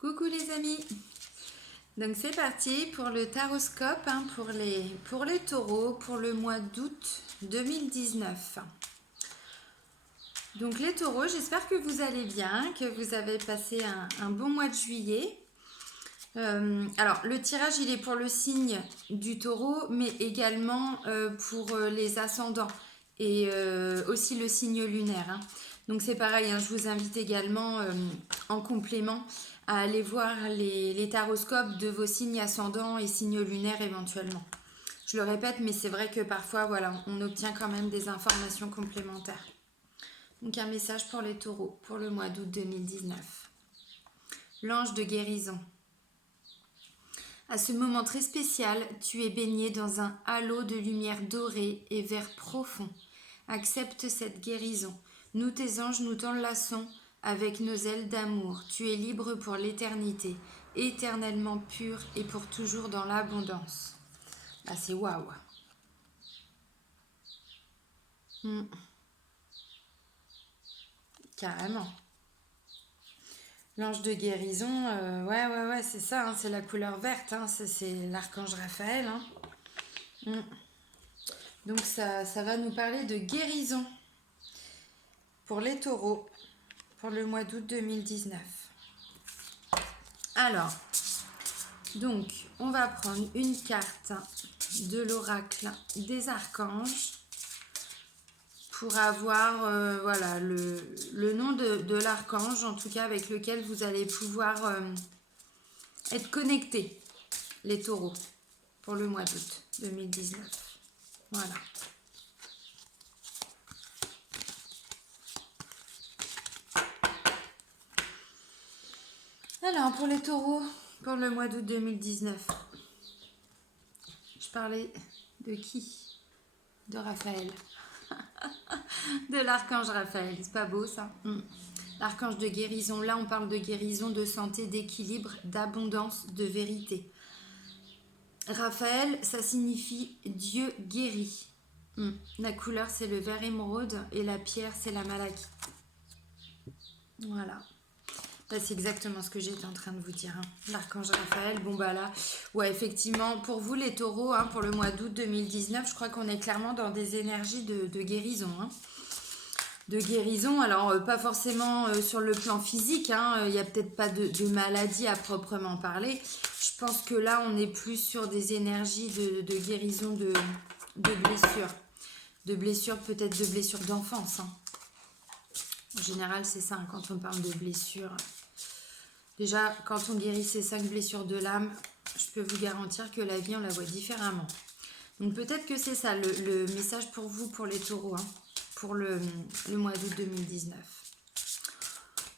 Coucou les amis. Donc c'est parti pour le taroscope pour les taureaux pour le mois d'août 2019. Donc les taureaux, j'espère que vous allez bien, que vous avez passé un bon mois de juillet. Alors le tirage il est pour le signe du taureau, mais également pour les ascendants et aussi le signe lunaire. Donc c'est pareil, je vous invite également en complément à aller voir les taroscopes de vos signes ascendants et signes lunaires éventuellement. Je le répète, mais c'est vrai que parfois, voilà, on obtient quand même des informations complémentaires. Donc un message pour les taureaux pour le mois d'août 2019. L'ange de guérison. À ce moment très spécial, tu es baigné dans un halo de lumière dorée et vert profond. Accepte cette guérison. Nous, tes anges, nous t'enlaçons avec nos ailes d'amour. Tu es libre pour l'éternité, éternellement pur et pour toujours dans l'abondance. Ah, c'est waouh. Carrément. L'ange de guérison, ouais, c'est ça, c'est la couleur verte, c'est l'archange Raphaël. Donc ça va nous parler de guérison pour les taureaux pour le mois d'août 2019. Alors, donc on va prendre une carte de l'oracle des archanges pour avoir voilà, le nom de l'archange, en tout cas avec lequel vous allez pouvoir être connectés, les taureaux, pour le mois d'août 2019. Voilà. Alors, pour les taureaux, pour le mois d'août 2019, je parlais de qui? De Raphaël. De l'archange Raphaël, c'est pas beau ça? L'archange de guérison, là on parle de guérison, de santé, d'équilibre, d'abondance, de vérité. Raphaël, ça signifie Dieu guérit. La couleur c'est le vert émeraude et la pierre c'est la malachite. Voilà. Là, c'est exactement ce que j'étais en train de vous dire. L'archange Raphaël, bon bah là, ouais, effectivement, pour vous les taureaux, pour le mois d'août 2019, je crois qu'on est clairement dans des énergies de guérison. De guérison, alors pas forcément sur le plan physique, il n'y a peut-être pas de maladie à proprement parler. Je pense que là, on est plus sur des énergies de guérison de blessures. De blessures, peut-être de blessures d'enfance. En général, c'est ça, quand on parle de blessures. Déjà, quand on guérit ces 5 blessures de l'âme, je peux vous garantir que la vie, on la voit différemment. Donc peut-être que c'est ça le message pour vous, pour les taureaux, pour le mois d'août 2019.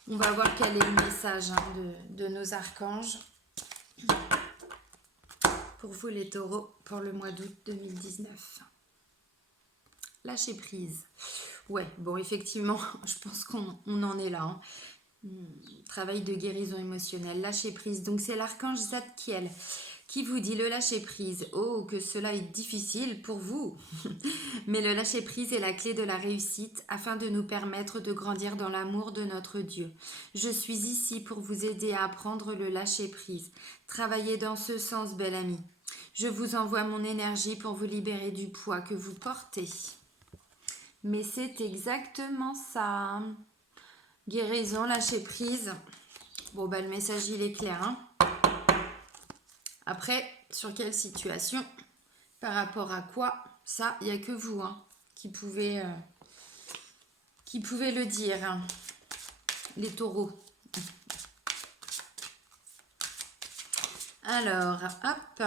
On va voir quel est le message de nos archanges. Pour vous les taureaux, pour le mois d'août 2019. Lâcher prise. Ouais, bon, effectivement, je pense qu'on en est là. Travail de guérison émotionnelle, lâcher prise. Donc c'est l'archange Zadkiel qui vous dit le lâcher prise. Oh, que cela est difficile pour vous. Mais le lâcher prise est la clé de la réussite afin de nous permettre de grandir dans l'amour de notre Dieu. Je suis ici pour vous aider à apprendre le lâcher prise. Travaillez dans ce sens, belle amie. Je vous envoie mon énergie pour vous libérer du poids que vous portez. Mais c'est exactement ça. Guérison, lâcher prise. Bon, bah le message, il est clair. Après, sur quelle situation? Par rapport à quoi? Ça, il n'y a que vous qui pouvez le dire. Les taureaux. Alors, hop.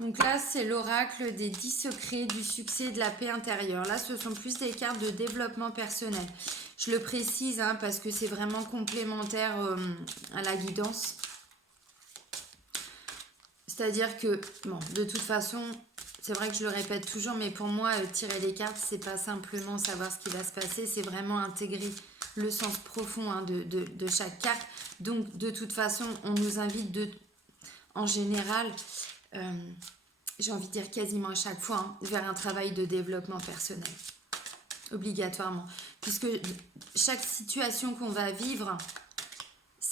Donc là, c'est l'oracle des 10 secrets du succès et de la paix intérieure. Là, ce sont plus des cartes de développement personnel. Je le précise parce que c'est vraiment complémentaire à la guidance. C'est-à-dire que, bon, de toute façon, c'est vrai que je le répète toujours, mais pour moi, tirer les cartes, c'est pas simplement savoir ce qui va se passer, c'est vraiment intégrer le sens profond de chaque carte. Donc, de toute façon, on nous invite en général, j'ai envie de dire quasiment à chaque fois, vers un travail de développement personnel. Obligatoirement. Puisque chaque situation qu'on va vivre,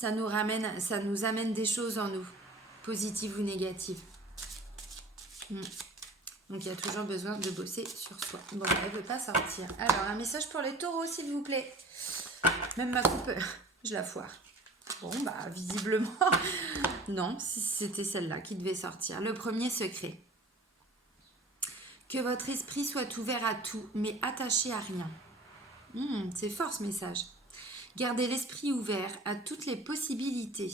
ça nous amène des choses en nous, positives ou négatives. Donc il y a toujours besoin de bosser sur soi. Bon, elle ne veut pas sortir. Alors, un message pour les taureaux, s'il vous plaît. Même ma coupe, je la foire. Bon, bah, visiblement, non, c'était celle-là qui devait sortir. Le premier secret. Que votre esprit soit ouvert à tout, mais attaché à rien. C'est fort ce message. Gardez l'esprit ouvert à toutes les possibilités.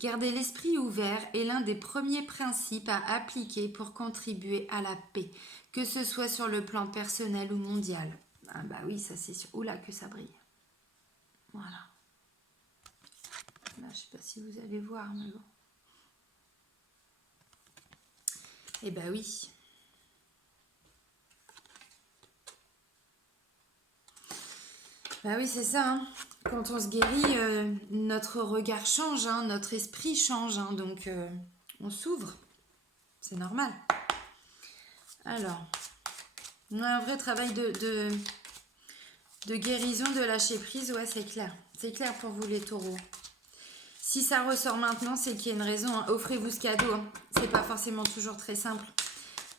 Garder l'esprit ouvert est l'un des premiers principes à appliquer pour contribuer à la paix, que ce soit sur le plan personnel ou mondial. Ah bah oui, ça c'est sûr. Oula, que ça brille. Voilà. Là, je sais pas si vous allez voir, mais bon. Eh bah oui. Bah oui, c'est ça. Hein. Quand on se guérit, notre regard change, hein, notre esprit change, hein, donc on s'ouvre. C'est normal. Alors, on a un vrai travail de guérison, de lâcher prise, ouais, c'est clair. C'est clair pour vous les taureaux. Si ça ressort maintenant, c'est qu'il y a une raison. Hein. Offrez-vous ce cadeau. Hein. C'est pas forcément toujours très simple.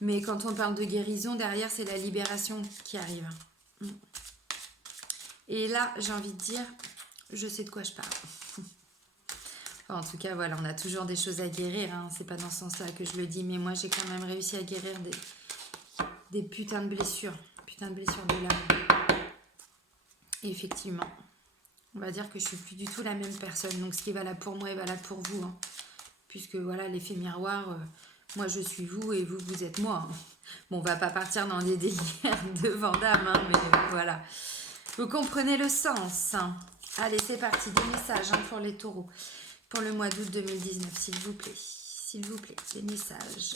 Mais quand on parle de guérison, derrière, c'est la libération qui arrive. Et là, j'ai envie de dire, je sais de quoi je parle. Enfin, en tout cas, voilà, on a toujours des choses à guérir. Hein. C'est pas dans ce sens-là que je le dis. Mais moi, j'ai quand même réussi à guérir des putains de blessures. Putains de blessures de l'âme. Et effectivement, on va dire que je suis plus du tout la même personne. Donc, ce qui est valable pour moi est valable pour vous. Hein. Puisque, voilà, l'effet miroir... moi, je suis vous et vous, vous êtes moi. Hein. Bon, on va pas partir dans des délires de Vandame, hein, mais voilà. Vous comprenez le sens. Hein. Allez, c'est parti. Des messages hein, pour les taureaux. Pour le mois d'août 2019, s'il vous plaît. S'il vous plaît, des messages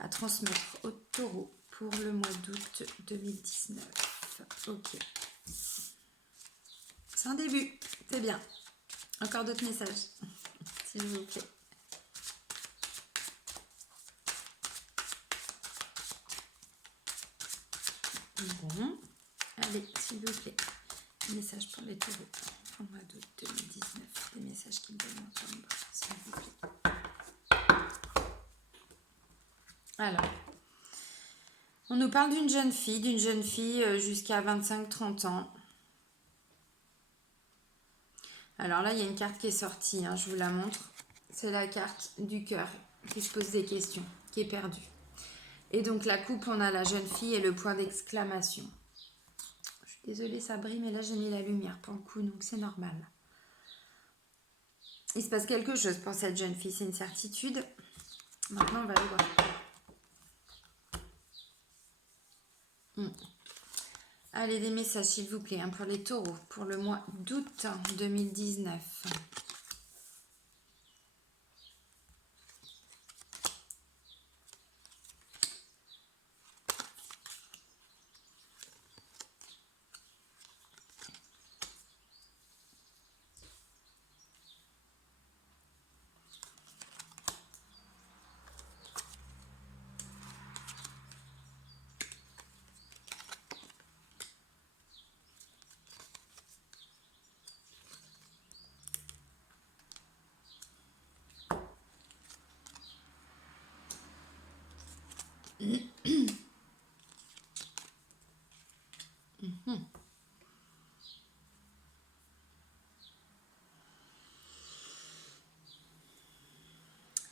à transmettre aux taureaux pour le mois d'août 2019. Ok. C'est un début. C'est bien. Encore d'autres messages, s'il vous plaît. Bon, allez, s'il vous plaît, message pour les taureaux pour le mois d'août 2019, des messages qui me donnent entendre, s'il vous plaît. Alors, on nous parle d'une jeune fille jusqu'à 25-30 ans. Alors là, il y a une carte qui est sortie, hein, je vous la montre. C'est la carte du cœur qui se pose des questions, qui est perdue. Et donc la coupe, on a la jeune fille et le point d'exclamation. Je suis désolée, ça brille, mais là j'ai mis la lumière pour le coup, donc c'est normal. Il se passe quelque chose pour cette jeune fille, c'est une certitude. Maintenant, on va le voir. Allez, des messages, s'il vous plaît, hein, pour les taureaux, pour le mois d'août 2019.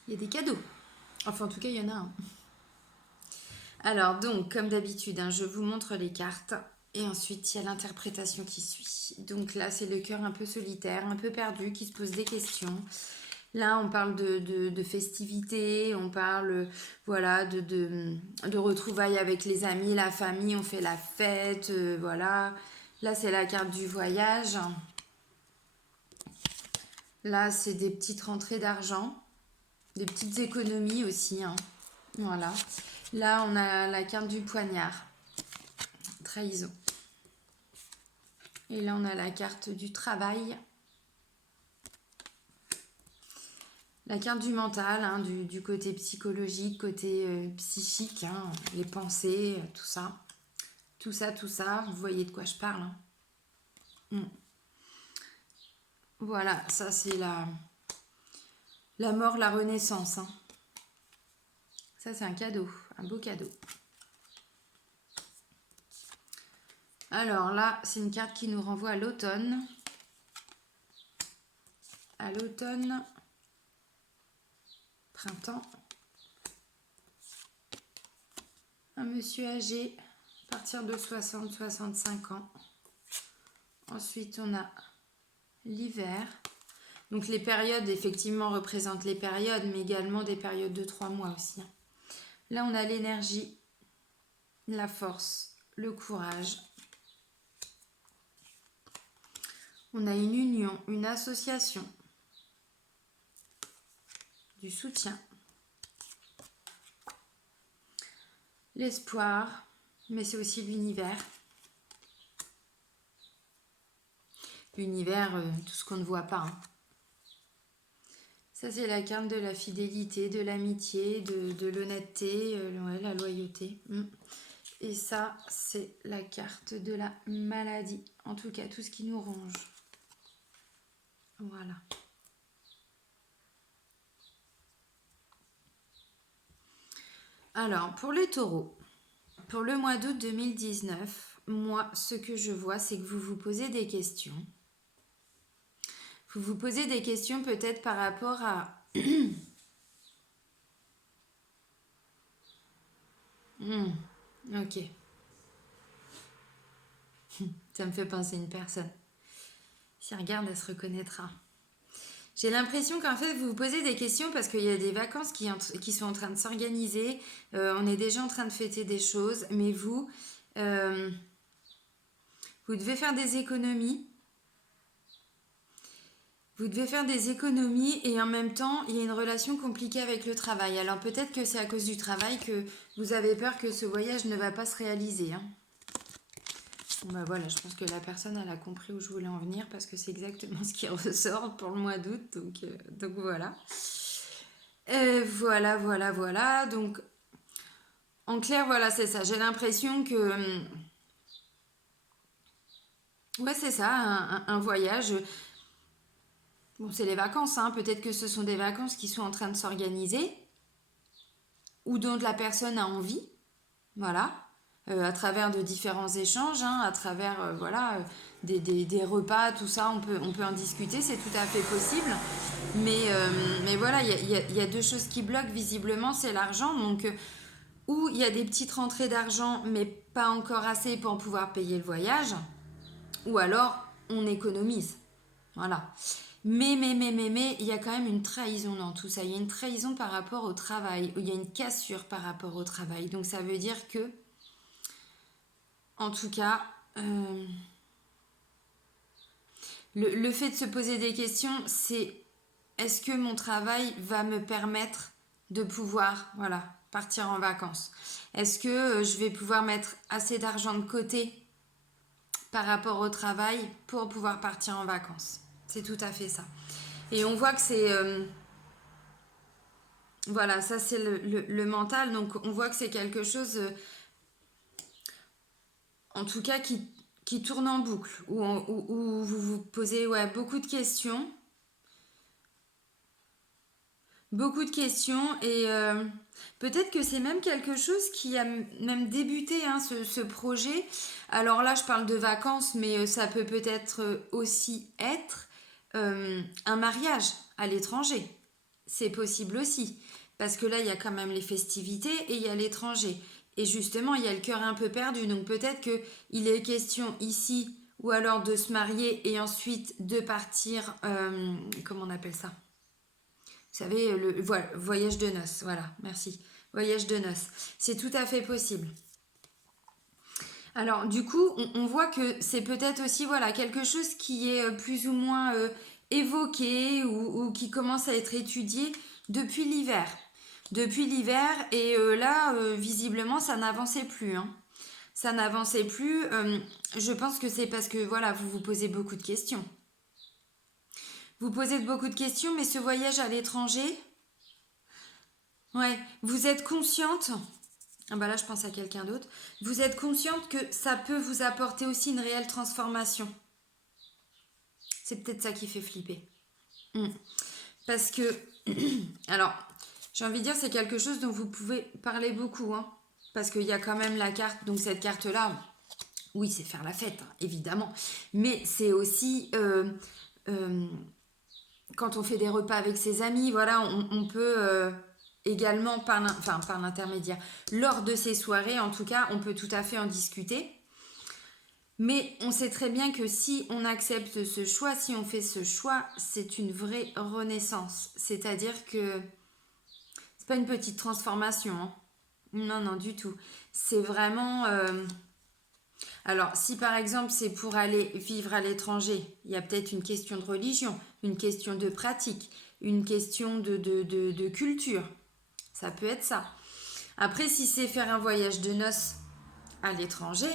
Il y a des cadeaux. Enfin, en tout cas, il y en a un. Alors, donc, comme d'habitude, hein, je vous montre les cartes. Et ensuite, il y a l'interprétation qui suit. Donc là, c'est le cœur un peu solitaire, un peu perdu, qui se pose des questions. Là, on parle de festivités, on parle voilà, de retrouvailles avec les amis, la famille, on fait la fête, voilà. Là, c'est la carte du voyage. Là, c'est des petites rentrées d'argent, des petites économies aussi. Hein. Voilà. Là, on a la carte du poignard, trahison. Et là, on a la carte du travail. La carte du mental, hein, du côté psychologique, côté psychique, hein, les pensées, tout ça. Tout ça, vous voyez de quoi je parle. Hein. Voilà, ça c'est la mort, la renaissance, hein. Ça c'est un cadeau, un beau cadeau. Alors là, c'est une carte qui nous renvoie à l'automne. À l'automne, printemps. Un monsieur âgé, à partir de 60-65 ans. Ensuite, on a l'hiver. Donc les périodes, effectivement, représentent les périodes, mais également des périodes de 3 mois aussi. Là, on a l'énergie, la force, le courage. On a une union, une association, du soutien, l'espoir, mais c'est aussi l'univers. L'univers, tout ce qu'on ne voit pas, hein. Ça, c'est la carte de la fidélité, de l'amitié, de l'honnêteté, la loyauté. Et ça, c'est la carte de la maladie. En tout cas, tout ce qui nous ronge. Voilà. Alors, pour les taureaux, pour le mois d'août 2019, moi, ce que je vois, c'est que vous vous posez des questions. Vous vous posez des questions peut-être par rapport à... Ok. Ça me fait penser à une personne. Si elle regarde, elle se reconnaîtra. J'ai l'impression qu'en fait, vous vous posez des questions parce qu'il y a des vacances qui sont en train de s'organiser. On est déjà en train de fêter des choses. Mais vous devez faire des économies. Vous devez faire des économies et en même temps, il y a une relation compliquée avec le travail. Alors peut-être que c'est à cause du travail que vous avez peur que ce voyage ne va pas se réaliser, hein. Bon bah voilà, je pense que la personne, elle a compris où je voulais en venir parce que c'est exactement ce qui ressort pour le mois d'août. Donc voilà. Voilà. Donc en clair, voilà, c'est ça. J'ai l'impression que... Ouais, c'est ça, un voyage... Bon, c'est les vacances, hein. Peut-être que ce sont des vacances qui sont en train de s'organiser ou dont la personne a envie, voilà, à travers de différents échanges, hein, à travers des repas, tout ça, on peut en discuter, c'est tout à fait possible. Mais voilà, il y a deux choses qui bloquent visiblement, c'est l'argent. Donc, ou il y a des petites rentrées d'argent, mais pas encore assez pour pouvoir payer le voyage, ou alors on économise. Voilà. Mais, il y a quand même une trahison dans tout ça. Il y a une trahison par rapport au travail. Il y a une cassure par rapport au travail. Donc ça veut dire que, en tout cas, le fait de se poser des questions, c'est est-ce que mon travail va me permettre de pouvoir, voilà, partir en vacances? Est-ce que je vais pouvoir mettre assez d'argent de côté par rapport au travail pour pouvoir partir en vacances? C'est tout à fait ça. Et on voit que c'est... voilà, ça c'est le mental. Donc on voit que c'est quelque chose, en tout cas, qui tourne en boucle. Où vous vous posez beaucoup de questions. Beaucoup de questions. Et peut-être que c'est même quelque chose qui a même débuté, hein, ce projet. Alors là, je parle de vacances, mais ça peut peut-être aussi être un mariage à l'étranger. C'est possible aussi. Parce que là, il y a quand même les festivités et il y a l'étranger. Et justement, il y a le cœur un peu perdu. Donc peut-être qu'il est question ici ou alors de se marier et ensuite de partir, comment on appelle ça? Vous savez, le voyage de noces. Voilà, merci. Voyage de noces. C'est tout à fait possible. Alors du coup, on voit que c'est peut-être aussi quelque chose qui est plus ou moins évoqué ou qui commence à être étudié depuis l'hiver. Depuis l'hiver et là, visiblement, ça n'avançait plus, hein. Ça n'avançait plus. Je pense que c'est parce que vous vous posez beaucoup de questions. Vous posez beaucoup de questions, mais ce voyage à l'étranger, ouais, vous êtes consciente... Ah bah là, je pense à quelqu'un d'autre. Vous êtes consciente que ça peut vous apporter aussi une réelle transformation. C'est peut-être ça qui fait flipper. Mm. Parce que, alors, j'ai envie de dire, c'est quelque chose dont vous pouvez parler beaucoup, hein, parce qu'il y a quand même la carte, donc cette carte-là, oui, c'est faire la fête, hein, évidemment, mais c'est aussi euh, quand on fait des repas avec ses amis, voilà, on peut également, par l'intermédiaire, lors de ces soirées, en tout cas, on peut tout à fait en discuter. Mais on sait très bien que si on accepte ce choix, si on fait ce choix, c'est une vraie renaissance. C'est-à-dire que c'est pas une petite transformation, hein. Non, non, du tout. C'est vraiment... Alors, si par exemple c'est pour aller vivre à l'étranger, il y a peut-être une question de religion, une question de pratique, une question de culture. Ça peut être ça. Après, si c'est faire un voyage de noces à l'étranger,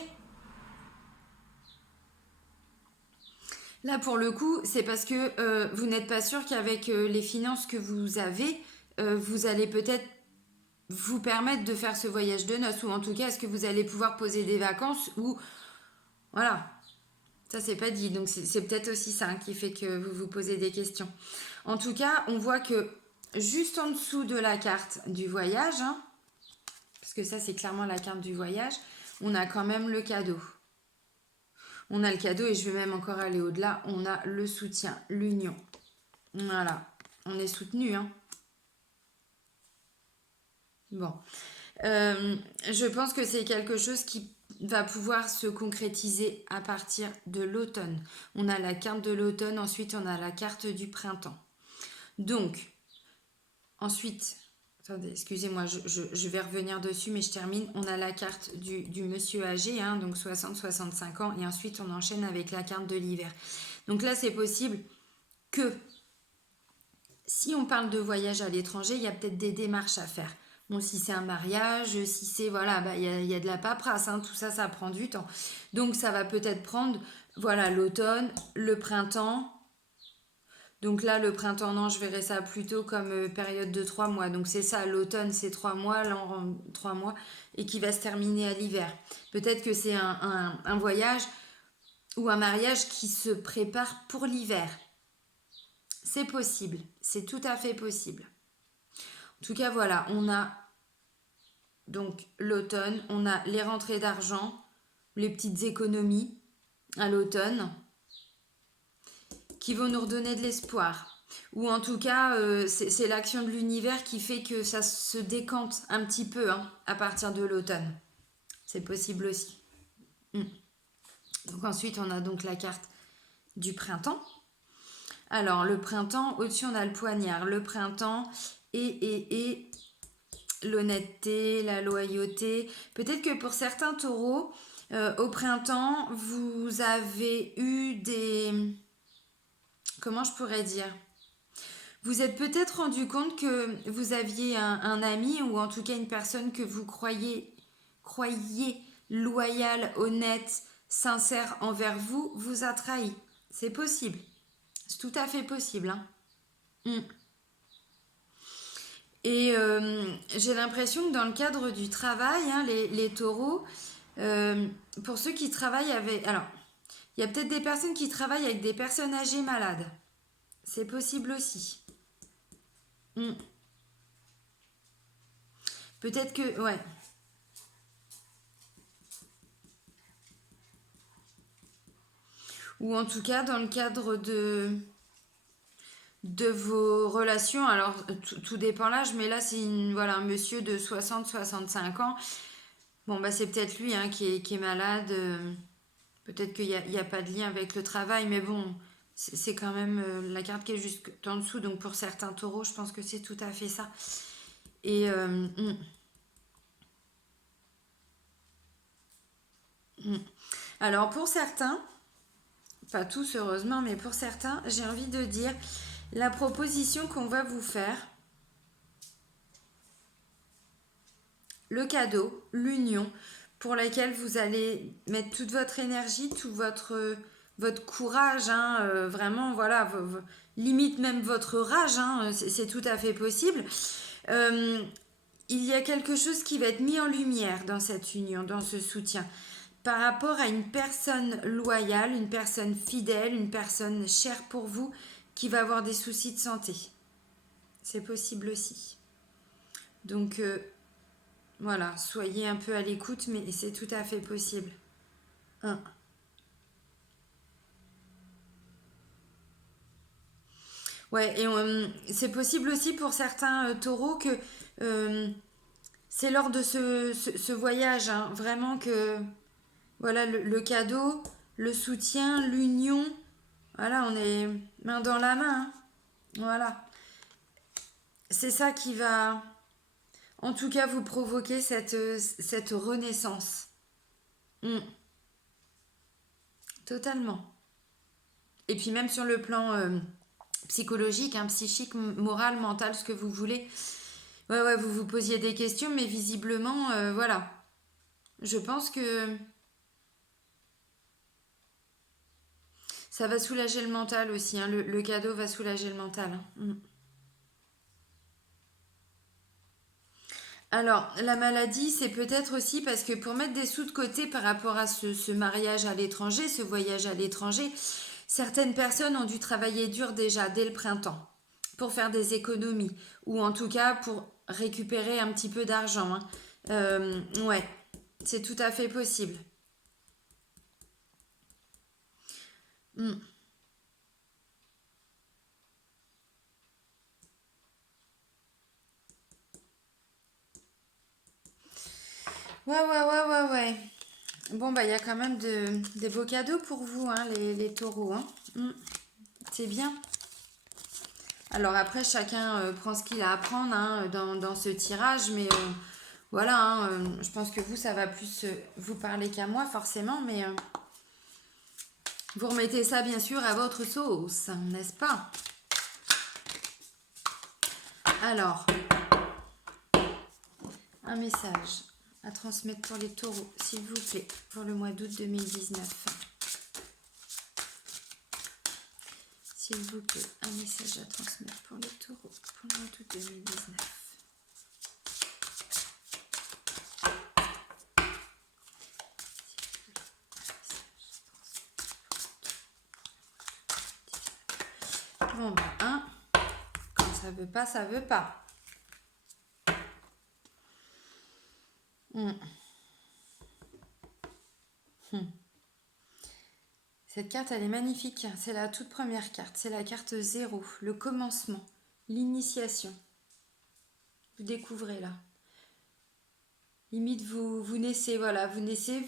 là pour le coup, c'est parce que vous n'êtes pas sûr qu'avec les finances que vous avez, vous allez peut-être vous permettre de faire ce voyage de noces, ou en tout cas, est-ce que vous allez pouvoir poser des vacances, ou voilà, ça c'est pas dit, donc c'est peut-être aussi ça, hein, qui fait que vous vous posez des questions. En tout cas, on voit que juste en dessous de la carte du voyage, hein, parce que ça c'est clairement la carte du voyage, on a quand même le cadeau. On a le cadeau, et je vais même encore aller au-delà, on a le soutien, l'union. Voilà, on est soutenu, hein. Bon. Je pense que c'est quelque chose qui va pouvoir se concrétiser à partir de l'automne. On a la carte de l'automne, ensuite on a la carte du printemps. Donc, ensuite, attendez, excusez-moi, je vais revenir dessus, mais je termine. On a la carte du monsieur âgé, hein, donc 60-65 ans, et ensuite on enchaîne avec la carte de l'hiver. Donc là, c'est possible que si on parle de voyage à l'étranger, il y a peut-être des démarches à faire. Bon, si c'est un mariage, si c'est, voilà, bah, y a de la paperasse, hein, tout ça, ça prend du temps. Donc, ça va peut-être prendre, voilà, l'automne, le printemps. Donc là, le printemps, non, je verrais ça plutôt comme période de 3 mois. Donc, c'est ça, l'automne, c'est 3 mois, 3 mois, et qui va se terminer à l'hiver. Peut-être que c'est un voyage ou un mariage qui se prépare pour l'hiver. C'est possible, c'est tout à fait possible. En tout cas, voilà, on a donc l'automne, on a les rentrées d'argent, les petites économies à l'automne qui vont nous redonner de l'espoir. Ou en tout cas, c'est l'action de l'univers qui fait que ça se décante un petit peu, hein, à partir de l'automne. C'est possible aussi. Donc ensuite, on a donc la carte du printemps. Alors, le printemps, au-dessus, on a le poignard. Le printemps et l'honnêteté, la loyauté. Peut-être que pour certains taureaux, au printemps, vous avez eu des... Comment je pourrais dire? Vous êtes peut-être rendu compte que vous aviez un ami, ou en tout cas une personne que vous croyez loyale, honnête, sincère envers vous, vous a trahi. C'est possible. C'est tout à fait possible, hein. Et j'ai l'impression que dans le cadre du travail, hein, les taureaux, pour ceux qui travaillent avec... Alors, il y a peut-être des personnes qui travaillent avec des personnes âgées malades. C'est possible aussi. Peut-être que... Ouais. Ou en tout cas, dans le cadre de vos relations, alors tout dépend l'âge, mais là c'est voilà, un monsieur de 60-65 ans. Bon, bah c'est peut-être lui, hein, qui est malade. Peut-être qu'il n'y a pas de lien avec le travail, mais bon, c'est quand même la carte qui est juste en dessous. Donc pour certains taureaux, je pense que c'est tout à fait ça. Et alors pour certains, pas tous heureusement, mais pour certains, j'ai envie de dire, la proposition qu'on va vous faire, le cadeau, l'union, pour laquelle vous allez mettre toute votre énergie, tout votre courage, hein, vraiment, voilà, limite même votre rage, hein, c'est tout à fait possible. Il y a quelque chose qui va être mis en lumière dans cette union, dans ce soutien. par rapport à une personne loyale, une personne fidèle, une personne chère pour vous qui va avoir des soucis de santé. C'est possible aussi. Donc voilà, soyez un peu à l'écoute, mais c'est tout à fait possible. Hein. Ouais, et c'est possible aussi pour certains taureaux que c'est lors de ce voyage, hein, vraiment que voilà le cadeau, le soutien, l'union, voilà, on est main dans la main. Hein. Voilà. C'est ça qui va, en tout cas, vous provoquer cette renaissance. Mm, totalement. Et puis même sur le plan psychologique, hein, psychique, moral, mental, ce que vous voulez. Ouais, ouais, vous vous posiez des questions, mais visiblement, voilà. Je pense que ça va soulager le mental aussi. Hein, le cadeau va soulager le mental. Hein. Mm. Alors, la maladie, c'est peut-être aussi parce que pour mettre des sous de côté par rapport à ce mariage à l'étranger, ce voyage à l'étranger, certaines personnes ont dû travailler dur déjà dès le printemps pour faire des économies ou en tout cas pour récupérer un petit peu d'argent. Hein. Ouais, c'est tout à fait possible. Mm. Ouais, ouais, ouais, ouais, ouais. Bon, bah, il y a quand même des beaux cadeaux pour vous, hein, les taureaux. Hein. Mm. C'est bien. Alors après, chacun prend ce qu'il a à prendre hein, dans ce tirage, mais voilà, hein, je pense que vous, ça va plus vous parler qu'à moi, forcément, mais vous remettez ça, bien sûr, à votre sauce, n'est-ce pas? Alors, un message à transmettre pour les taureaux, s'il vous plaît, pour le mois d'août 2019. S'il vous plaît, un message à transmettre pour les taureaux, pour le mois d'août 2019. Bon, ben, hein, quand ça veut pas, ça veut pas. Hmm. Cette carte, elle est magnifique. C'est la toute première carte. C'est la carte 0, le commencement, l'initiation. Vous découvrez là. Limite, vous naissez, voilà. Vous naissez,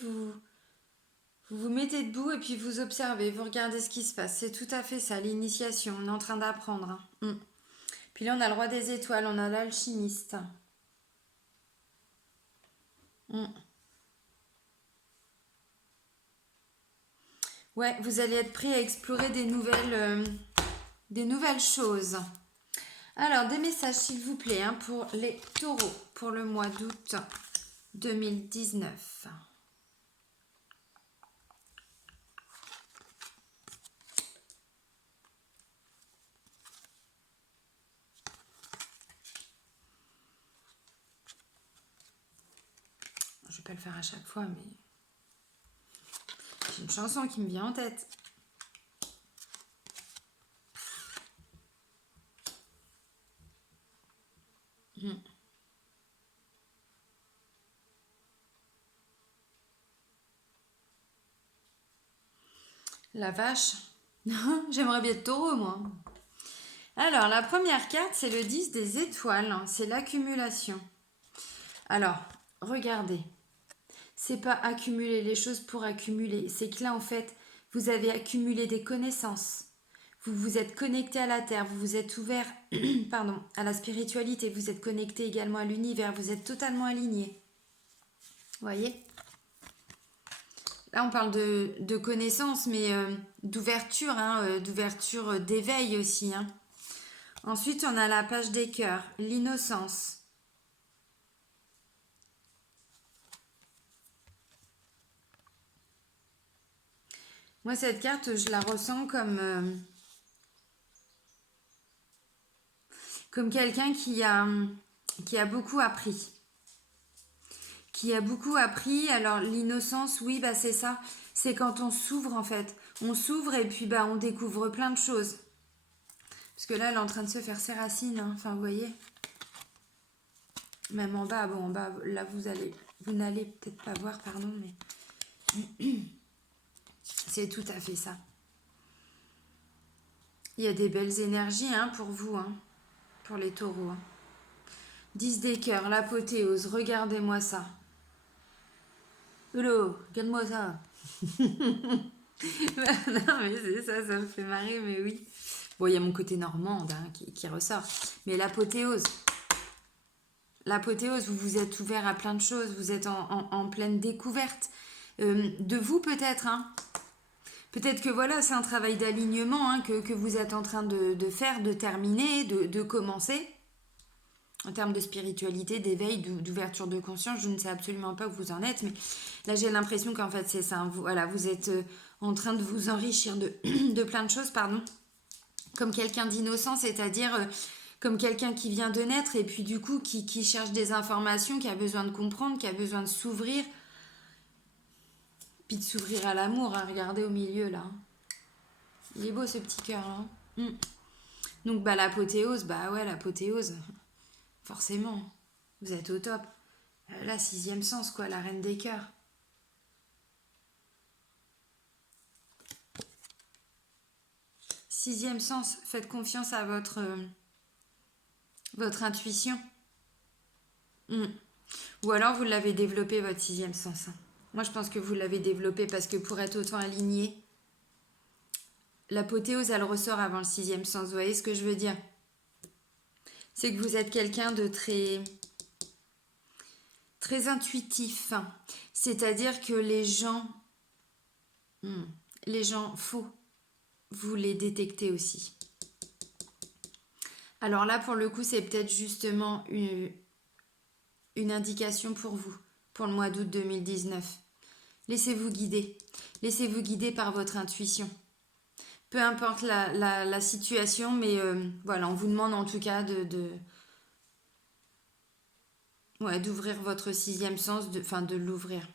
vous mettez debout et puis vous observez, vous regardez ce qui se passe. C'est tout à fait ça, l'initiation. On est en train d'apprendre. Hein. Puis là, on a le roi des étoiles, on a l'alchimiste. Ouais, vous allez être prêt à explorer des nouvelles choses. Alors, des messages, s'il vous plaît, hein, pour les taureaux, pour le mois d'août 2019. Je vais pas le faire à chaque fois, mais j'ai une chanson qui me vient en tête. La vache. J'aimerais bien être taureau, moi. Alors, la première carte, c'est le 10 des étoiles. C'est l'accumulation. Alors, regardez. C'est pas accumuler les choses pour accumuler. C'est que là, en fait, vous avez accumulé des connaissances. Vous vous êtes connecté à la terre. Vous vous êtes ouvert pardon, à la spiritualité. Vous êtes connecté également à l'univers. Vous êtes totalement aligné. Vous voyez? Là, on parle de connaissances, mais d'ouverture, hein, d'ouverture d'éveil aussi. Hein. Ensuite, on a la page des cœurs, l'innocence. Moi, cette carte, je la ressens comme quelqu'un qui a beaucoup appris, qui a beaucoup appris. Alors l'innocence, oui, bah c'est ça. C'est quand on s'ouvre en fait. On s'ouvre et puis bah on découvre plein de choses. Parce que là, elle est en train de se faire ses racines. Hein. Enfin, vous voyez. Même en bas, bon, en bas, là, vous n'allez peut-être pas voir, pardon, mais c'est tout à fait ça. Il y a des belles énergies hein, pour vous, hein, pour les taureaux. Hein. 10 des cœurs, l'apothéose, regardez-moi ça. Hello, regarde-moi ça. Non, mais c'est ça, ça me fait marrer, mais oui. Bon, il y a mon côté normande hein, qui ressort. Mais l'apothéose, vous vous êtes ouvert à plein de choses, vous êtes en pleine découverte. De vous peut-être, hein. Peut-être que voilà, c'est un travail d'alignement hein, que vous êtes en train de faire, de terminer, de commencer. En termes de spiritualité, d'éveil, d'ouverture de conscience, je ne sais absolument pas où vous en êtes, mais là j'ai l'impression qu'en fait c'est ça. Voilà, vous êtes en train de vous enrichir de plein de choses, pardon. Comme quelqu'un d'innocent, c'est-à-dire comme quelqu'un qui vient de naître et puis du coup qui cherche des informations, qui a besoin de comprendre, qui a besoin de s'ouvrir. Puis de s'ouvrir à l'amour, hein, regardez au milieu là. Il est beau ce petit cœur là. Donc bah l'apothéose, bah ouais l'apothéose, forcément, vous êtes au top. La 6e sens quoi, la reine des cœurs. Sixième sens, faites confiance à votre intuition. Ou alors vous l'avez développé votre 6e sens. Moi je pense que vous l'avez développé parce que pour être autant aligné, l'apothéose elle ressort avant le 6e sens. Vous voyez ce que je veux dire? C'est que vous êtes quelqu'un de très intuitif. C'est-à-dire que les gens faux, vous les détectez aussi. Alors là, pour le coup, c'est peut-être justement une indication pour vous, pour le mois d'août 2019. Laissez-vous guider. Laissez-vous guider par votre intuition. Peu importe la situation, mais voilà, on vous demande en tout cas d'ouvrir votre 6e sens, de l'ouvrir.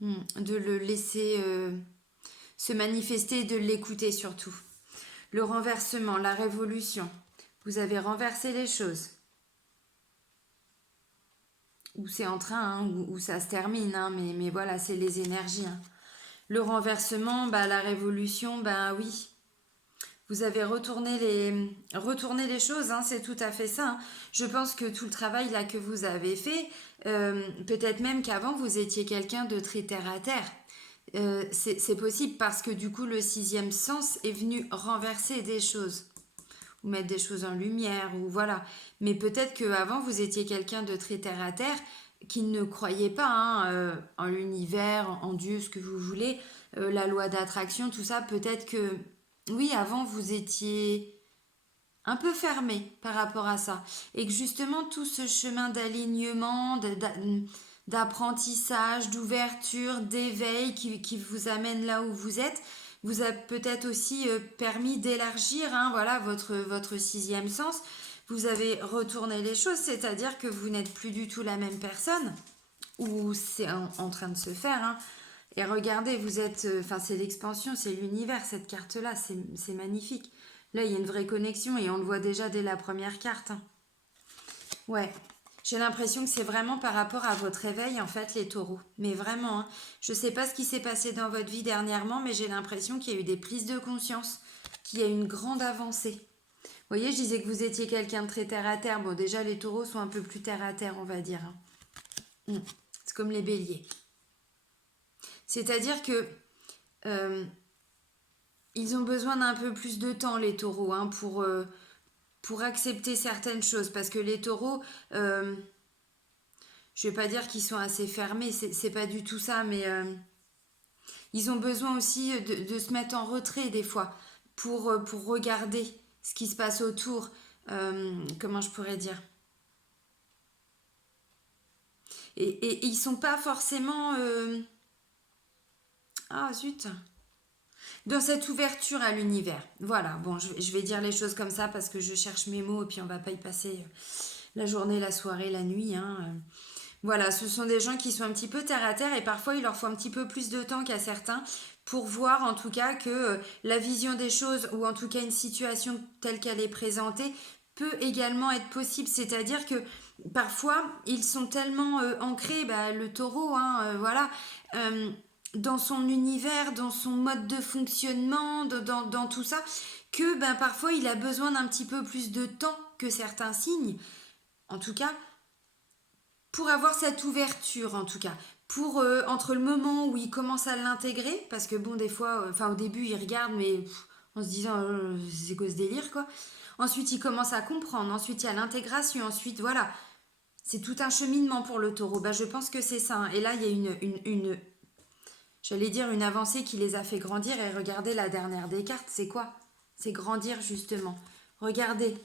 De le laisser se manifester et de l'écouter surtout. Le renversement, la révolution. Vous avez renversé les choses. Ou c'est en train, hein, ou ça se termine, hein, mais voilà, c'est les énergies. Hein. Le renversement, bah, la révolution, bah oui. Vous avez retourné les choses, hein, c'est tout à fait ça. Hein. Je pense que tout le travail là que vous avez fait, peut-être même qu'avant vous étiez quelqu'un de très terre à terre. C'est possible parce que du coup le 6e sens est venu renverser des choses ou mettre des choses en lumière ou voilà. Mais peut-être qu'avant vous étiez quelqu'un de très terre à terre qui ne croyait pas hein, en l'univers, en Dieu, ce que vous voulez, la loi d'attraction, tout ça. Peut-être que oui, avant vous étiez un peu fermé par rapport à ça et que justement tout ce chemin d'alignement, d'apprentissage, d'ouverture, d'éveil qui vous amène là où vous êtes, vous a peut-être aussi permis d'élargir hein, voilà, votre 6e sens. Vous avez retourné les choses, c'est-à-dire que vous n'êtes plus du tout la même personne, ou c'est en train de se faire. Hein. Et regardez, vous êtes, c'est l'expansion, c'est l'univers, cette carte-là, c'est magnifique. Là, il y a une vraie connexion et on le voit déjà dès la première carte. Hein. Ouais. J'ai l'impression que c'est vraiment par rapport à votre éveil, en fait, les taureaux. Mais vraiment, hein. Je ne sais pas ce qui s'est passé dans votre vie dernièrement, mais j'ai l'impression qu'il y a eu des prises de conscience, qu'il y a une grande avancée. Vous voyez, je disais que vous étiez quelqu'un de très terre à terre. Bon, déjà, les taureaux sont un peu plus terre à terre, on va dire. Hein. C'est comme les béliers. C'est-à-dire que ils ont besoin d'un peu plus de temps, les taureaux, hein, pour accepter certaines choses. Parce que les taureaux, je vais pas dire qu'ils sont assez fermés, c'est pas du tout ça, mais ils ont besoin aussi de se mettre en retrait des fois pour regarder ce qui se passe autour. Comment je pourrais dire? Et ils sont pas forcément... Ah zut! Dans cette ouverture à l'univers. Voilà, bon, je vais dire les choses comme ça parce que je cherche mes mots et puis on va pas y passer la journée, la soirée, la nuit. Hein. Voilà, ce sont des gens qui sont un petit peu terre à terre et parfois il leur faut un petit peu plus de temps qu'à certains pour voir en tout cas que la vision des choses ou en tout cas une situation telle qu'elle est présentée peut également être possible. C'est-à-dire que parfois ils sont tellement ancrés, bah, le taureau, hein, voilà, dans son univers, dans son mode de fonctionnement, dans tout ça, que ben, parfois il a besoin d'un petit peu plus de temps que certains signes. En tout cas, pour avoir cette ouverture en tout cas, pour entre le moment où il commence à l'intégrer, parce que bon des fois, enfin au début il regarde mais en se disant c'est quoi ce délire quoi. Ensuite il commence à comprendre, ensuite il y a l'intégration, ensuite voilà, c'est tout un cheminement pour le taureau. Ben, je pense que c'est ça. Hein. Et là il y a j'allais dire une avancée qui les a fait grandir et regardez la dernière des cartes, c'est quoi? C'est grandir justement. Regardez.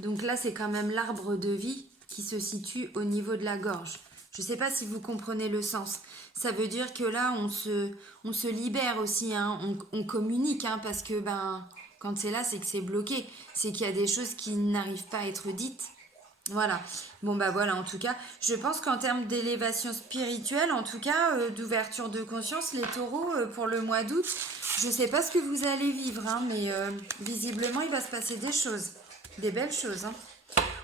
Donc là c'est quand même l'arbre de vie qui se situe au niveau de la gorge. Je ne sais pas si vous comprenez le sens. Ça veut dire que là, on se libère aussi, hein, on communique, hein, parce que ben, quand c'est là, c'est que c'est bloqué. C'est qu'il y a des choses qui n'arrivent pas à être dites. Voilà. Bon, bah voilà, en tout cas, je pense qu'en termes d'élévation spirituelle, en tout cas, d'ouverture de conscience, les taureaux, pour le mois d'août, je ne sais pas ce que vous allez vivre, hein, mais visiblement, il va se passer des choses. Des belles choses, hein.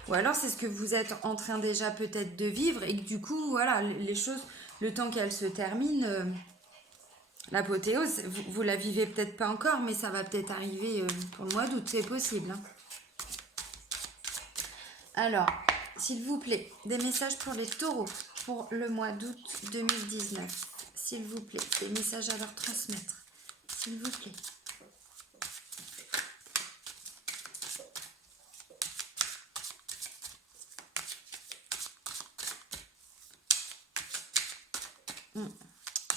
Ou alors c'est ce que vous êtes en train déjà peut-être de vivre et que du coup, voilà, les choses, le temps qu'elles se terminent, l'apothéose, vous la vivez peut-être pas encore, mais ça va peut-être arriver pour le mois d'août, c'est possible. Hein. Alors, s'il vous plaît, des messages pour les taureaux pour le mois d'août 2019. S'il vous plaît, des messages à leur transmettre. S'il vous plaît.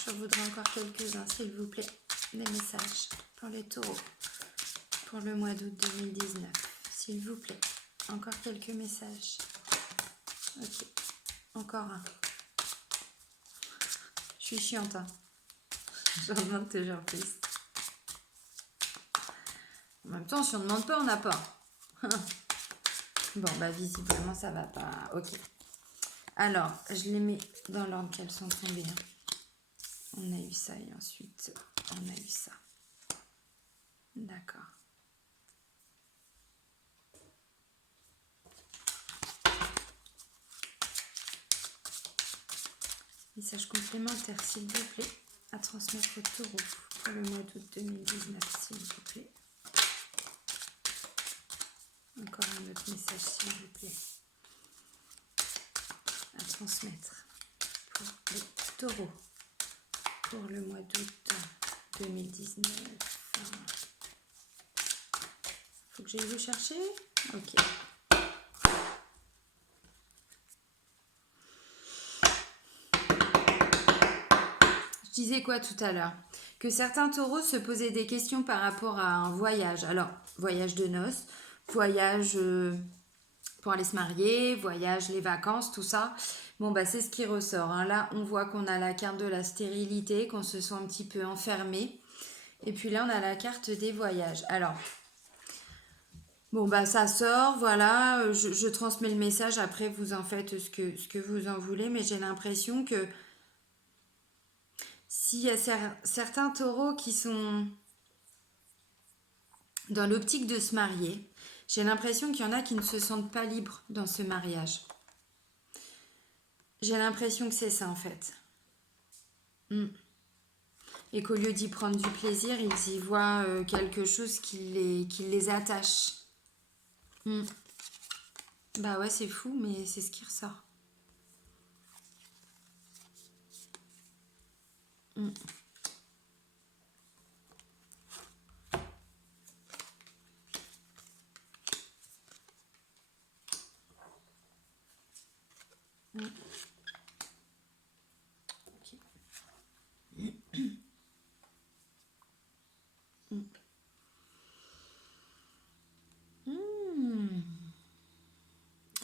Je voudrais encore quelques-uns, s'il vous plaît. Des messages pour les taureaux pour le mois d'août 2019. S'il vous plaît. Encore quelques messages. Ok. Encore un. Je suis chiante. Hein. J'en demande toujours plus. En même temps, si on ne demande pas, on n'a pas. Bon, bah visiblement, ça va pas. Ok. Alors, je les mets dans l'ordre qu'elles sont tombées. Hein. On a eu ça et ensuite, on a eu ça. D'accord. Message complémentaire, s'il vous plaît, à transmettre au taureau pour le mois d'août 2019, s'il vous plaît. Encore un autre message, s'il vous plaît, à transmettre pour les taureaux pour le mois d'août 2019. Faut que j'aille vous chercher? Ok. Je disais quoi tout à l'heure? Que certains taureaux se posaient des questions par rapport à un voyage. Alors, voyage de noces, voyage pour aller se marier, voyage, les vacances, tout ça. Bon, bah c'est ce qui ressort. Hein. Là, on voit qu'on a la carte de la stérilité, qu'on se sent un petit peu enfermé. Et puis là, on a la carte des voyages. Alors, bon, bah ça sort, voilà. Je transmets le message. Après, vous en faites ce que vous en voulez. Mais j'ai l'impression que s'il y a certains taureaux qui sont dans l'optique de se marier, j'ai l'impression qu'il y en a qui ne se sentent pas libres dans ce mariage. J'ai l'impression que c'est ça en fait. Et qu'au lieu d'y prendre du plaisir, ils y voient quelque chose qui les attache. Bah ouais, c'est fou, mais c'est ce qui ressort.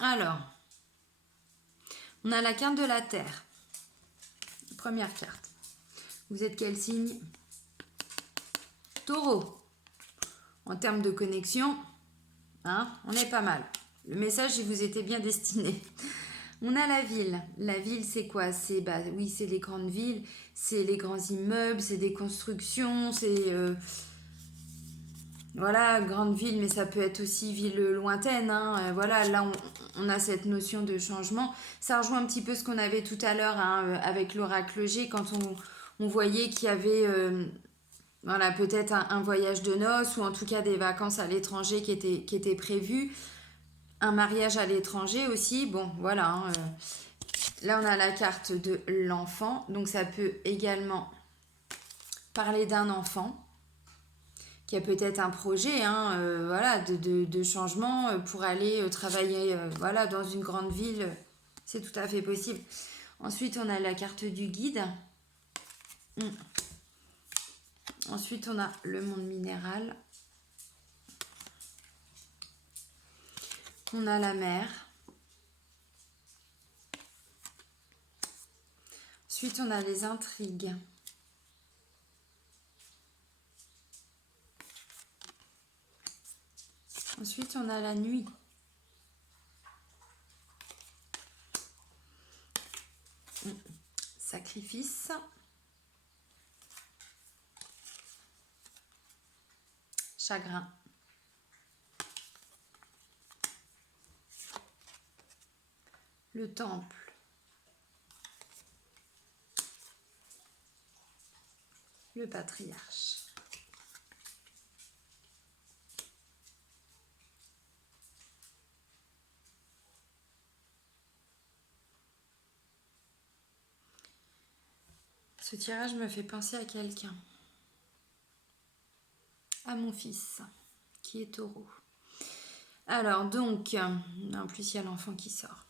Alors, on a la carte de la Terre. Première carte. Vous êtes quel signe? Taureau. En termes de connexion, hein, on est pas mal. le message, il vous était bien destiné. On a la ville. La ville, c'est quoi? C'est oui, c'est les grandes villes, c'est les grands immeubles, c'est des constructions, c'est voilà, grande ville, mais ça peut être aussi ville lointaine. Hein. Voilà, là, on a cette notion de changement. Ça rejoint un petit peu ce qu'on avait tout à l'heure hein, avec l'oracle G, quand on voyait qu'il y avait voilà, peut-être un voyage de noces ou en tout cas des vacances à l'étranger qui étaient prévues. Un mariage à l'étranger aussi. Bon, voilà. Hein, là, on a la carte de l'enfant. Donc, ça peut également parler d'un enfant qui a peut-être un projet hein, voilà, de changement pour aller travailler voilà, dans une grande ville. C'est tout à fait possible. Ensuite, on a la carte du guide. Ensuite, on a le monde minéral. On a la mer. Ensuite, on a les intrigues. Ensuite, on a la nuit. Sacrifice. Chagrin. Le temple. Le patriarche. Ce tirage me fait penser à quelqu'un. À mon fils, qui est taureau. Alors, donc, en plus, il y a l'enfant qui sort.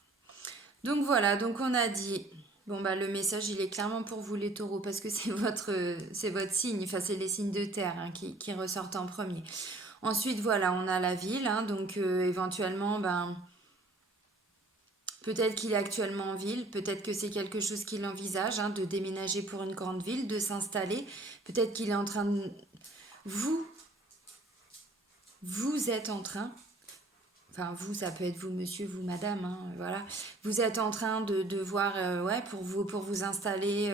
Donc, voilà, donc on a dit... Bon, bah, le message, il est clairement pour vous, les taureaux, parce que c'est votre signe. Enfin, c'est les signes de terre hein, qui ressortent en premier. Ensuite, voilà, on a la ville. Hein, donc, éventuellement, ben... Peut-être qu'il est actuellement en ville, peut-être que c'est quelque chose qu'il envisage, hein, de déménager pour une grande ville, de s'installer. Peut-être qu'il est en train de... Vous êtes en train... Enfin, vous, ça peut être vous, monsieur, vous, madame, hein, voilà. Vous êtes en train de voir, ouais, pour vous installer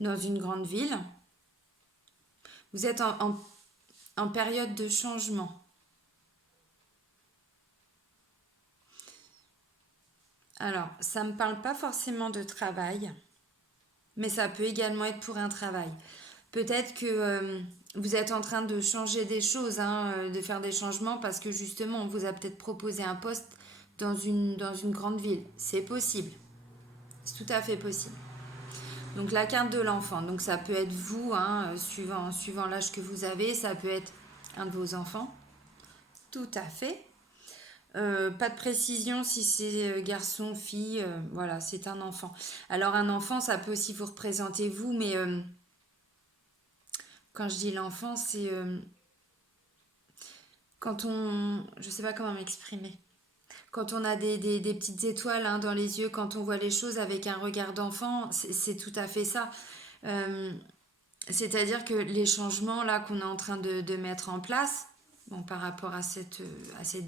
dans une grande ville. Vous êtes en période de changement. Alors, ça ne me parle pas forcément de travail, mais ça peut également être pour un travail. Peut-être que vous êtes en train de changer des choses, hein, de faire des changements parce que justement, on vous a peut-être proposé un poste dans une grande ville. C'est possible. C'est tout à fait possible. Donc la carte de l'enfant, donc ça peut être vous, hein, suivant l'âge que vous avez, ça peut être un de vos enfants. Tout à fait. Pas de précision si c'est garçon, fille, voilà, c'est un enfant. Alors un enfant, ça peut aussi vous représenter vous, mais quand je dis l'enfant, c'est quand on... Je sais pas comment m'exprimer. Quand on a des petites étoiles hein, dans les yeux, quand on voit les choses avec un regard d'enfant, c'est tout à fait ça. Euh, C'est-à-dire que les changements là qu'on est en train de mettre en place, bon, par rapport à cette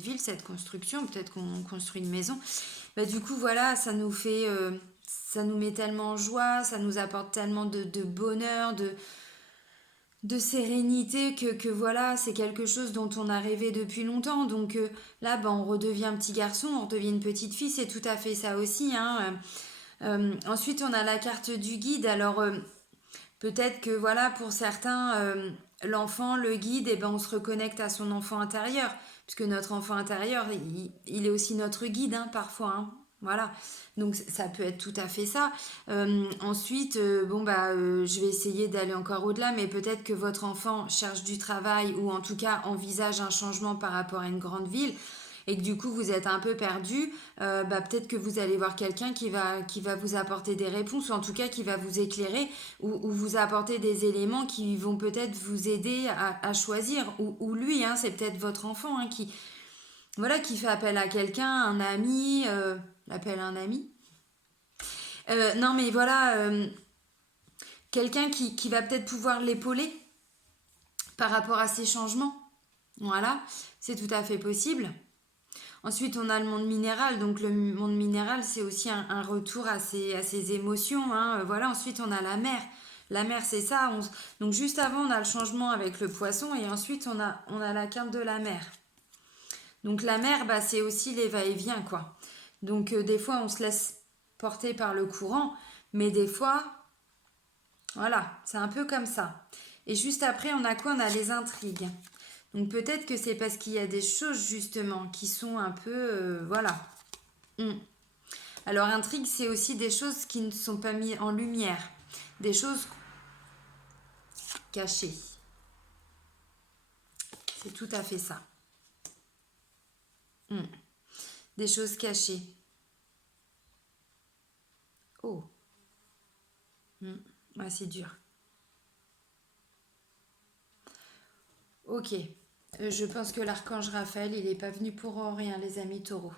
ville, cette construction, peut-être qu'on construit une maison, bah, du coup voilà, ça nous met tellement en joie, ça nous apporte tellement de bonheur, de sérénité que voilà, c'est quelque chose dont on a rêvé depuis longtemps. Donc là, bah, on redevient un petit garçon, on redevient une petite fille, c'est tout à fait ça aussi. Hein. Ensuite, on a la carte du guide. Alors, peut-être que voilà, pour certains, l'enfant, le guide, eh ben, on se reconnecte à son enfant intérieur, puisque notre enfant intérieur, il est aussi notre guide hein, parfois. Hein. Voilà, donc ça peut être tout à fait ça. Ensuite, bon bah, je vais essayer d'aller encore au-delà, mais peut-être que votre enfant cherche du travail ou en tout cas envisage un changement par rapport à une grande ville et que du coup vous êtes un peu perdu, bah, peut-être que vous allez voir quelqu'un qui va vous apporter des réponses ou en tout cas qui va vous éclairer ou vous apporter des éléments qui vont peut-être vous aider à choisir ou lui, hein, c'est peut-être votre enfant hein, voilà, qui fait appel à quelqu'un, un ami, l'appel à un ami. Non mais voilà, quelqu'un qui va peut-être pouvoir l'épauler par rapport à ces changements. Voilà, c'est tout à fait possible. Ensuite, on a le monde minéral. Donc, le monde minéral, c'est aussi un retour à ses émotions, hein. Voilà, ensuite, on a la mer. La mer, c'est ça. Donc, juste avant, on a le changement avec le poisson. Et ensuite, on a la quinte de la mer. Donc, la mer, bah, c'est aussi les va-et-vient, quoi. Donc, des fois, on se laisse porter par le courant. Mais des fois, voilà, c'est un peu comme ça. Et juste après, on a quoi? On a les intrigues. Donc peut-être que c'est parce qu'il y a des choses justement qui sont un peu... voilà. Mm. Alors intrigue, c'est aussi des choses qui ne sont pas mises en lumière. Des choses cachées. C'est tout à fait ça. Mm. Des choses cachées. Oh. Mm. Ouais, c'est dur. Ok. Je pense que l'archange Raphaël, il n'est pas venu pour rien, les amis taureaux.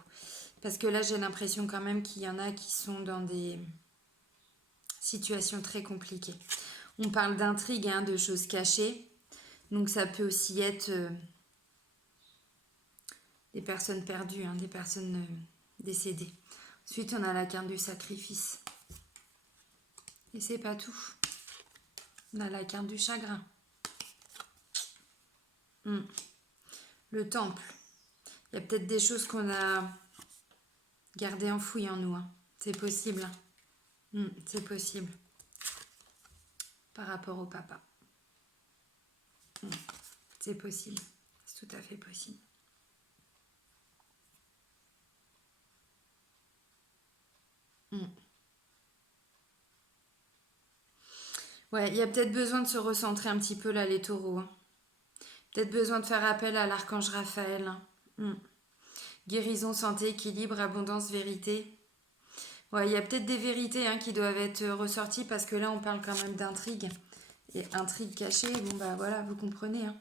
Parce que là, j'ai l'impression quand même qu'il y en a qui sont dans des situations très compliquées. On parle d'intrigues, hein, de choses cachées. Donc ça peut aussi être des personnes perdues, hein, des personnes décédées. Ensuite, on a la carte du sacrifice. Et c'est pas tout. On a la carte du chagrin. Le temple. Il y a peut-être des choses qu'on a gardées enfouies en nous, hein. C'est possible. C'est possible. Par rapport au papa. C'est possible. C'est tout à fait possible. Ouais, il y a peut-être besoin de se recentrer un petit peu là, les taureaux, hein. Peut-être besoin de faire appel à l'archange Raphaël, hein. Guérison, santé, équilibre, abondance, vérité. Ouais, il y a peut-être des vérités, hein, qui doivent être ressorties parce que là, on parle quand même d'intrigue. Et intrigue cachée, bon bah voilà, vous comprenez, hein.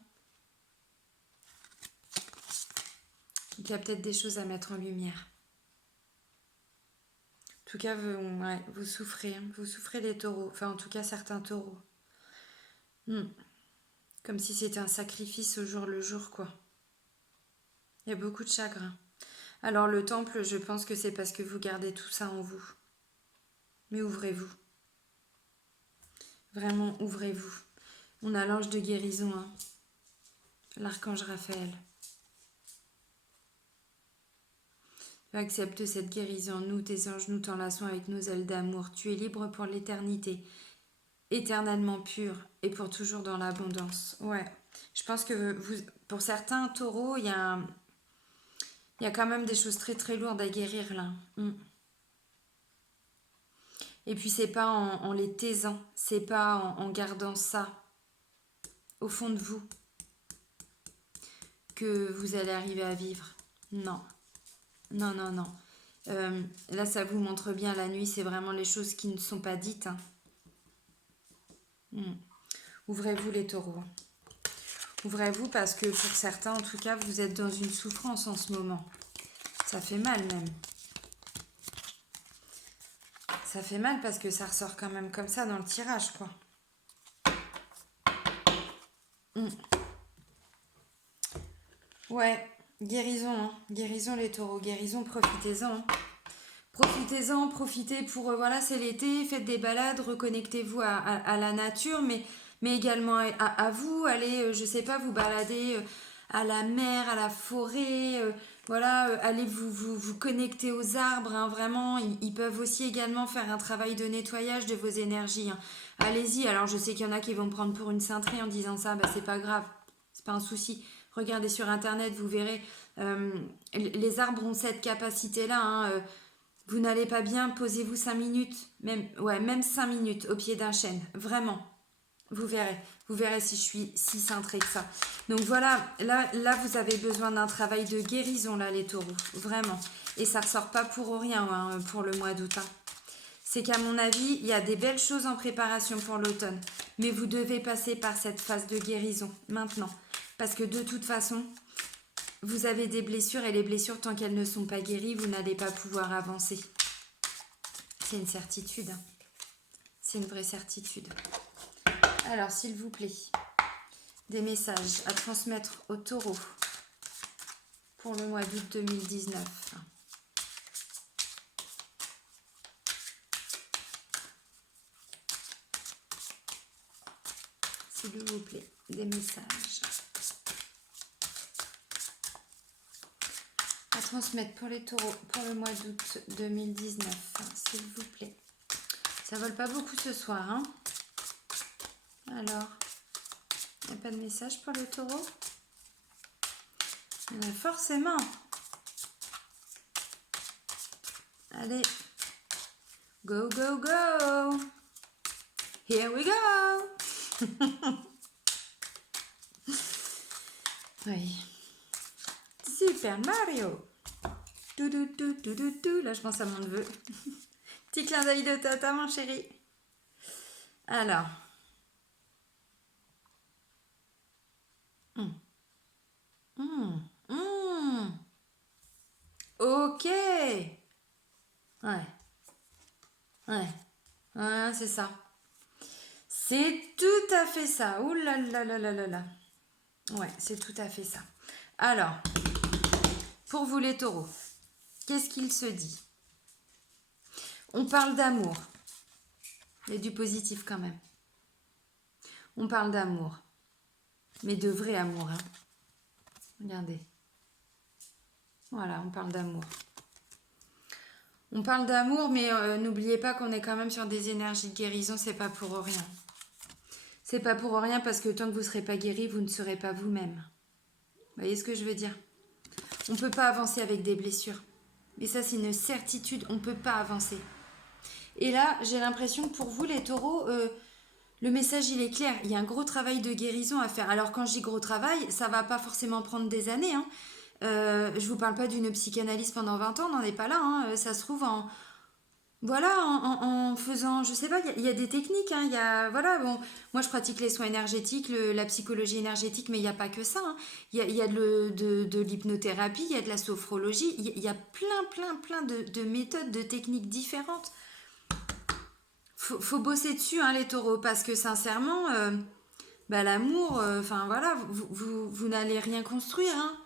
Donc il y a peut-être des choses à mettre en lumière. En tout cas, vous souffrez, hein. Vous souffrez les taureaux. Enfin, en tout cas, certains taureaux. Comme si c'était un sacrifice au jour le jour, quoi. Il y a beaucoup de chagrin. Alors le temple, je pense que c'est parce que vous gardez tout ça en vous. Mais ouvrez-vous. Vraiment, ouvrez-vous. On a l'ange de guérison, hein. L'archange Raphaël. Accepte cette guérison. Nous, tes anges, nous t'enlaçons avec nos ailes d'amour. Tu es libre pour l'éternité, éternellement pur et pour toujours dans l'abondance. Ouais. Je pense que pour certains taureaux, il y a quand même des choses très très lourdes à guérir là. Et puis c'est pas en les taisant, c'est pas en gardant ça au fond de vous que vous allez arriver à vivre. Non, non, non, non. Là, ça vous montre bien la nuit, c'est vraiment les choses qui ne sont pas dites, hein. Ouvrez-vous les taureaux. Ouvrez-vous parce que pour certains, en tout cas, vous êtes dans une souffrance en ce moment. Ça fait mal même. Ça fait mal parce que ça ressort quand même comme ça dans le tirage, quoi. Ouais, guérison, hein. Guérison les taureaux, guérison, profitez-en, hein. Profitez-en, profitez pour, voilà, c'est l'été, faites des balades, reconnectez-vous à la nature, mais également à vous, allez, je sais pas, vous balader à la mer, à la forêt, voilà, allez vous connecter aux arbres, hein, vraiment, ils peuvent aussi également faire un travail de nettoyage de vos énergies, hein. Allez-y, alors je sais qu'il y en a qui vont me prendre pour une cintrée en disant ça, bah c'est pas grave, c'est pas un souci. Regardez sur internet, vous verrez, les arbres ont cette capacité-là, hein, vous n'allez pas bien, posez-vous 5 minutes, même 5 minutes au pied d'un chêne, vraiment. Vous verrez si je suis si cintrée que ça. Donc voilà, là vous avez besoin d'un travail de guérison, là les taureaux, vraiment. Et ça ressort pas pour rien, hein, pour le mois d'août, hein. C'est qu'à mon avis, il y a des belles choses en préparation pour l'automne. Mais vous devez passer par cette phase de guérison, maintenant. Parce que de toute façon, vous avez des blessures et les blessures, tant qu'elles ne sont pas guéries, vous n'allez pas pouvoir avancer. C'est une certitude, hein. C'est une vraie certitude. Alors, s'il vous plaît, des messages à transmettre au taureau. pour le mois d'août 2019. S'il vous plaît, des messages à transmettre pour les taureaux pour le mois d'août 2019, s'il vous plaît. Ça vole pas beaucoup ce soir, hein? Alors, il n'y a pas de message pour le taureau? Il y en a forcément. Allez, go, go, go! Here we go! Oui. Super Mario! Là, je pense à mon neveu. Petit clin d'œil de tata, mon chéri. Alors. Ok. Ouais. Ouais. Ouais, c'est ça. C'est tout à fait ça. Ouh là là là là là là. Ouais, c'est tout à fait ça. Alors, pour vous les taureaux, qu'est-ce qu'il se dit? On parle d'amour. Il y a du positif quand même. On parle d'amour. Mais de vrai amour, hein. Regardez. Voilà, on parle d'amour. On parle d'amour, mais n'oubliez pas qu'on est quand même sur des énergies de guérison, c'est pas pour rien. C'est pas pour rien parce que tant que vous ne serez pas guéri, vous ne serez pas vous-même. Vous voyez ce que je veux dire? On ne peut pas avancer avec des blessures. Et ça, c'est une certitude, on ne peut pas avancer. Et là, j'ai l'impression que pour vous, les taureaux, le message, il est clair. Il y a un gros travail de guérison à faire. Alors, quand je dis gros travail, ça va pas forcément prendre des années, hein. Je vous parle pas d'une psychanalyse pendant 20 ans, on n'en est pas là, hein. Ça se trouve en faisant, je sais pas, il y a des techniques, hein. Voilà, bon, moi je pratique les soins énergétiques, la psychologie énergétique, mais il n'y a pas que ça, hein. Il y a de l'hypnothérapie, il y a de la sophrologie, il y a plein de méthodes, de techniques différentes. Faut bosser dessus, hein, les taureaux, parce que sincèrement, l'amour, enfin voilà, vous n'allez rien construire, hein.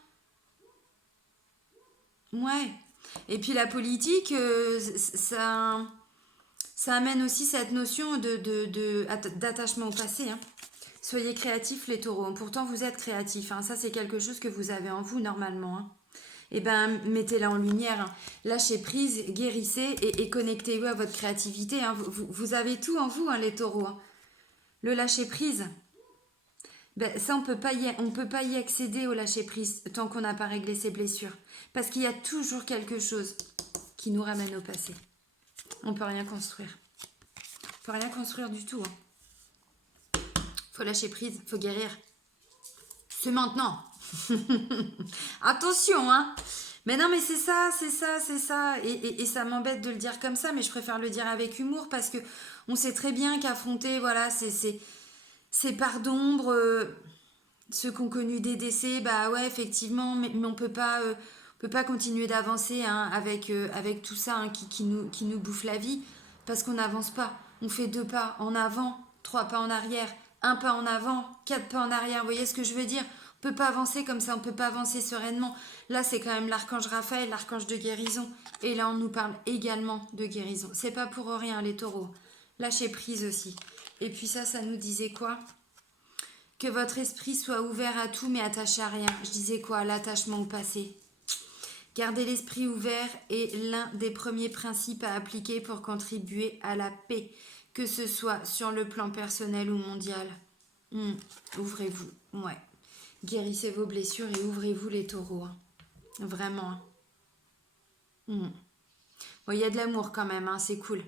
Ouais. Et puis la politique, ça amène aussi cette notion d'attachement au passé, hein. Soyez créatifs les taureaux. Pourtant, vous êtes créatifs, hein. Ça, c'est quelque chose que vous avez en vous normalement, hein. Eh ben, mettez-la en lumière, hein. Lâchez prise, guérissez et connectez-vous à votre créativité, hein. Vous avez tout en vous, hein, les taureaux, hein. Le lâcher prise, ben, ça, on peut pas y accéder au lâcher prise tant qu'on n'a pas réglé ses blessures. Parce qu'il y a toujours quelque chose qui nous ramène au passé. On peut rien construire. On peut rien construire du tout, hein. Faut lâcher prise, faut guérir. C'est maintenant. Attention, hein. Mais non, mais c'est ça. Et ça m'embête de le dire comme ça, mais je préfère le dire avec humour parce que on sait très bien qu'affronter, voilà, ces parts d'ombre, ceux qui ont connu des décès, bah ouais, effectivement, mais on peut pas continuer d'avancer, hein, avec tout ça, hein, qui nous bouffe la vie, parce qu'on n'avance pas. On fait 2 pas en avant, 3 pas en arrière, 1 pas en avant, 4 pas en arrière. Vous voyez ce que je veux dire? On peut pas avancer comme ça, on peut pas avancer sereinement. Là, c'est quand même l'archange Raphaël, l'archange de guérison. Et là, on nous parle également de guérison. C'est pas pour rien, les taureaux. Lâchez prise aussi. Et puis ça nous disait quoi? Que votre esprit soit ouvert à tout mais attaché à rien. Je disais quoi? L'attachement au passé. Garder l'esprit ouvert est l'un des premiers principes à appliquer pour contribuer à la paix, que ce soit sur le plan personnel ou mondial. Ouvrez-vous, ouais. Guérissez vos blessures et ouvrez-vous les taureaux, hein. Vraiment. Bon, il y a de l'amour quand même, hein, c'est cool.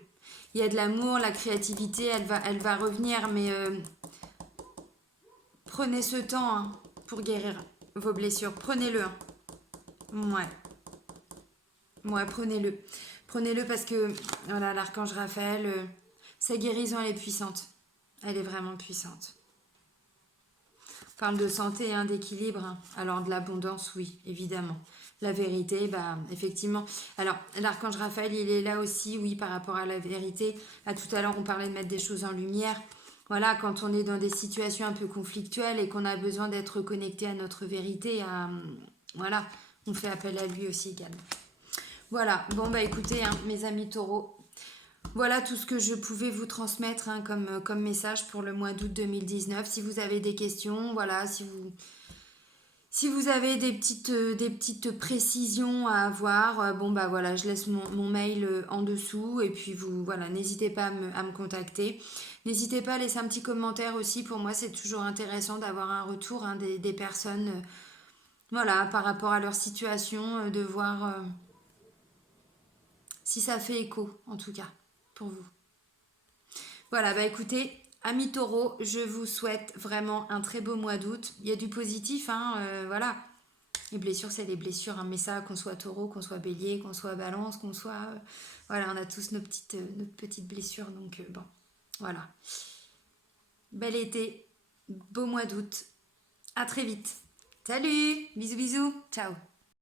Il y a de l'amour, la créativité, elle va revenir, mais prenez ce temps, hein, pour guérir vos blessures. Prenez-le, hein. Ouais, prenez-le. Prenez-le parce que, voilà, l'archange Raphaël, sa guérison, elle est puissante. Elle est vraiment puissante. On parle de santé, hein, d'équilibre, hein. Alors, de l'abondance, oui, évidemment. La vérité, bah, effectivement. Alors, l'archange Raphaël, il est là aussi, oui, par rapport à la vérité. À tout à l'heure, on parlait de mettre des choses en lumière. Voilà, quand on est dans des situations un peu conflictuelles et qu'on a besoin d'être connecté à notre vérité, voilà, On fait appel à lui aussi également. Voilà, bon bah écoutez, hein, mes amis taureaux, voilà tout ce que je pouvais vous transmettre hein, comme message pour le mois d'août 2019. Si vous avez des questions, voilà, si vous avez des petites précisions à avoir, bon bah voilà, je laisse mon mail en dessous et puis vous, voilà, n'hésitez pas à me contacter. N'hésitez pas à laisser un petit commentaire aussi, pour moi c'est toujours intéressant d'avoir un retour hein, des personnes, voilà, par rapport à leur situation, de voir si ça fait écho en tout cas pour vous. Voilà, bah écoutez, amis taureaux, je vous souhaite vraiment un très beau mois d'août. Il y a du positif, hein, voilà. Les blessures, c'est les blessures, hein, mais ça, qu'on soit taureau, qu'on soit bélier, qu'on soit balance, qu'on soit... voilà, on a tous nos petites blessures, donc bon, voilà. Bel été, beau mois d'août. À très vite. Salut, bisous bisous, ciao.